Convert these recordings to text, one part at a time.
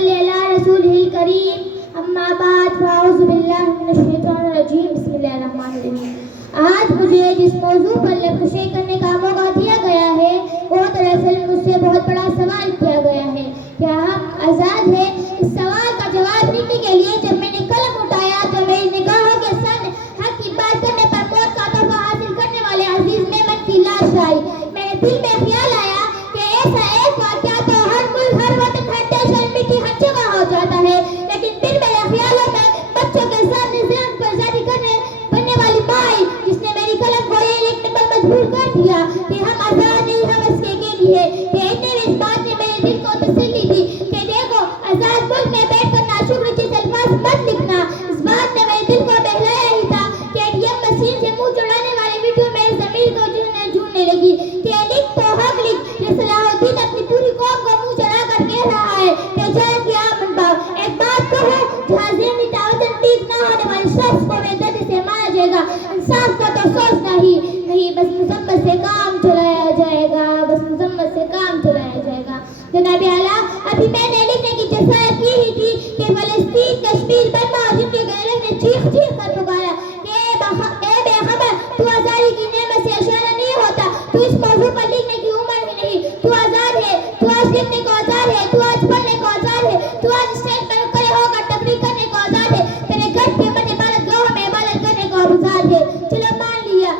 صلی علی رسولہ الکریم اما بعد فاعوذ باللہ من الشیطان الرجیم بسم اللہ الرحمن الرحیم۔ آج مجھے جس موضوع پر لبکشی کرنے کا موقع دیا گیا ہے وہ دراصل مجھ سے بہت بڑا سوال کیا گیا ہے، کیا ہم آزاد ہیں؟ اس سوال کا جواب دینے کے لیے جب میں نے قلم اٹھایا تو میری نگاہوں کے سامنے حق کی بات کرنے پر موت کا تحفہ حاصل کرنے والے عزیز میمن کی لاش آئی۔ میرے دل میں خیال آیا کہ ایسا ایک واقعہ تو ہر ملک، ہر وطن، ہر دیش، ہر مٹی، ہر جگہ ہو جاتا ہے، لیکن پھر میرے خیالوں میں بچوں کے سامنے ذہن پر جاری بننے والی ماں جس نے میری قلم کو یہ لکھنے پر مجبور کر دیا کہ ہم آزاد نہیں، ہم اس کے لیے کہنے میں اس بات نے میرے دل کو تسلی دی کہ دیکھو آزاد ملک میں بیٹھ کر ناشکر چیز الفاظ مت لکھنا۔ اس بات نے میرے دل کو بہلایا ہی تھا کہ ATM مشین سے منہ چڑھانے والی ویڈیو میرے ضمیر کو جھوننے لگی کہ لکھ تو حق لکھ۔ یہ صلاح الدین اپنی پوری قوم کو منہ چڑھا کر کہہ رہا ہے کہ جائے کیا من باغ، ایک بات کہو جہاں ذہنی توازن ٹھیک نہ ہونے والے شخص کو بے دردی سے مارا جائے گا، انصاف کا تو سوچنا ہی نہیں، بس مذمت سے کام چلایا جائے گا، بس مذمت سے کام چلایا جائے گا۔ جناب اعلیٰ، ابھی میں نے لکھنے کی جسارت کی ہی تھی کہ فلسطین، کشمیر، برما اور جن کے گھروں نے چیخ کر پکارا کہ اے بے خبر، تو آزادی کی نعمت سے اشارہ نہیں ہوتا، تو اس موضوع پر لکھنے کی عمر ہی نہیں، تو آزاد ہے، تو آج لکھنے کو آزاد ہے، تو آج پڑھنے کو آزاد ہے، تو آج اسٹیج پر کھڑے ہو کر تقریر کرنے کو آزاد ہے، تیرے گھر کے بڑے عبادت گاہوں میں عبادت کرنے کو آزاد ہے۔ چلو مان لیا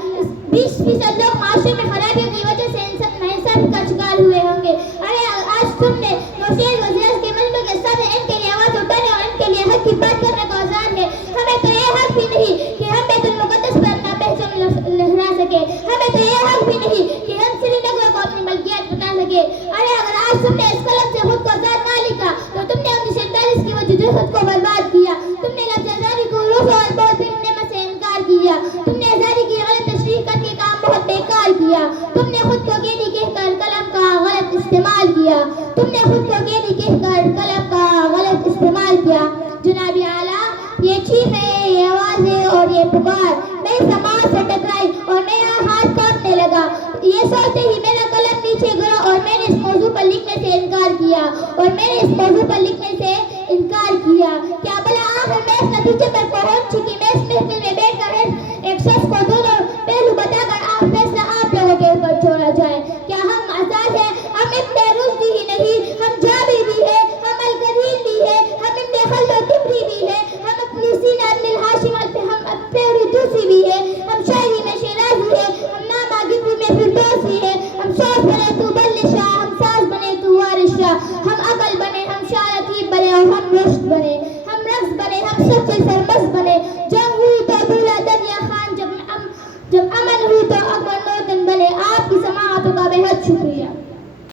20% لوگ معاشرے میں خرابیوں کی وجہ سے انصافی کا شکار ہوئے ہوں گے۔ ارے آج تم نے نوشین وزیر کے مجمع کے ساتھ ان کے لیے آواز اٹھانے اور ان کے لیے حق کی بات کرنے کو آزاد ہے۔ ہمیں تو یہ حق بھی نہیں کہ ہم بیت المقدس پر اپنا پہچان لہرا سکے، ہمیں تو یہ حق بھی نہیں کہ ہم سری نگر کو اپنی ملکیت بتا سکے۔ ارے اگر آج تم نے اس قلم سے خود کو آزاد نہ لکھا تو تم نے 1947 کی وجود کو برباد کیا، تم نے لفظ آزادی کو روح اور بہت بڑی نعمت سے انکار کیا، تم نے آزادی کی غلط تشریح کر کے کام بہت بیکار کیا، تم نے خود کو گیلی کہہ کر قلم کا غلط استعمال کیا، تم نے خود کو گیلی کہہ کر قلم کا غلط استعمال کیا۔ جناب اعلیٰ، یہ چیخ ہے، یہ آواز ہے اور یہ پکار میری سماعت سے ٹکرائی اور میرا ہاتھ کانپنے لگا۔ یہ سوچتے ہی میرا قلم نیچے گرا اور میں نے اس موضوع پر لکھنے سے انکار کیا کیا بلا آخر میں اس نتیجے پر پہنچ چکی میں اس محفل میں بیٹھ کر ایک شخص کو دونوں پہلو بتا کر فیصلہ آپ لوگوں کے اوپر چھوڑا جائے۔ کیا ہم آزاد ہیں؟ ہم ابن رشدی ہی نہیں، ہم جابر بھی ہیں، ہم القرین بھی ہیں، ہم ابن خلد و طبری بھی ہیں، ہم ابن سینا، ابن الہاشم، ہم فردوسی بھی ہیں، ہم شاعری میں شیرازی ہیں، ہم نامہ گنوی میں فردوسی ہیں، ہم صوت بنے تو بلے شاہ، ہم ساز بنے تو وارث شاہ، ہم عقل بنے، ہم شارطیب بنے اور ہم رشد بنے، ہم رقص بنے، ہم سچے سرمست بنے